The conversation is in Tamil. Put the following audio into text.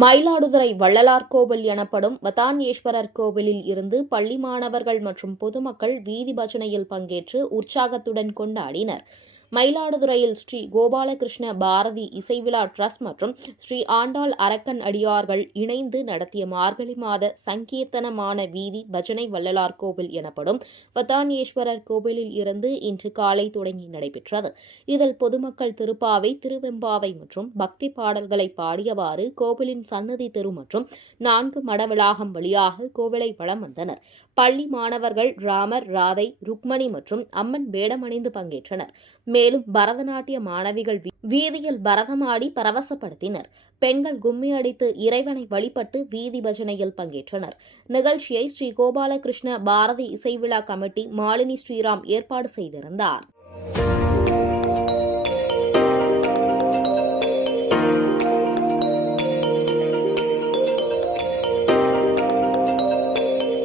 மயிலாடுதுறை வள்ளலார் கோவில் எனப்படும் வதான்யேஸ்வரர் கோவிலில் இருந்து பள்ளி மாணவர்கள் மற்றும் பொதுமக்கள் வீதி பஜனையில் பங்கேற்று உற்சாகத்துடன் கொண்டாடினர். மயிலாடுதுறையில் ஸ்ரீ கோபாலகிருஷ்ண பாரதி இசைவிழா டிரஸ்ட் மற்றும் ஸ்ரீ ஆண்டாள் அரக்கன் அடியார்கள் இணைந்து நடத்திய மார்கழி மாத சங்கீர்த்தனமான வீதி பஜனை வள்ளலார் கோவில் எனப்படும் வதான்யேஸ்வரர் கோவிலில் இருந்து இன்று காலை தொடங்கி நடைபெற்றது. இதில் பொதுமக்கள் திருப்பாவை, திருவெம்பாவை மற்றும் பக்தி பாடல்களை பாடியவாறு கோவிலின் சன்னதி தெரு மற்றும் 4 மடவளாகம் வழியாக கோவிலை வலம் வந்தனர். பள்ளி மாணவர்கள் ராமர், ராதை, ருக்மணி மற்றும் அம்மன் வேடமணிந்து பங்கேற்றனர். மேலும் பரதநாட்டிய மாணவிகள் வீதியில் பரதமாடி பரவசப்படுத்தினர். பெண்கள் கும்மி அடித்து இறைவனை வழிபட்டு வீதி பஜனையில் பங்கேற்றனர். நிகழ்ச்சியை ஸ்ரீ கோபாலகிருஷ்ண பாரதி இசைவிழா கமிட்டி மாலினி ஸ்ரீராம் ஏற்பாடு செய்திருந்தார்.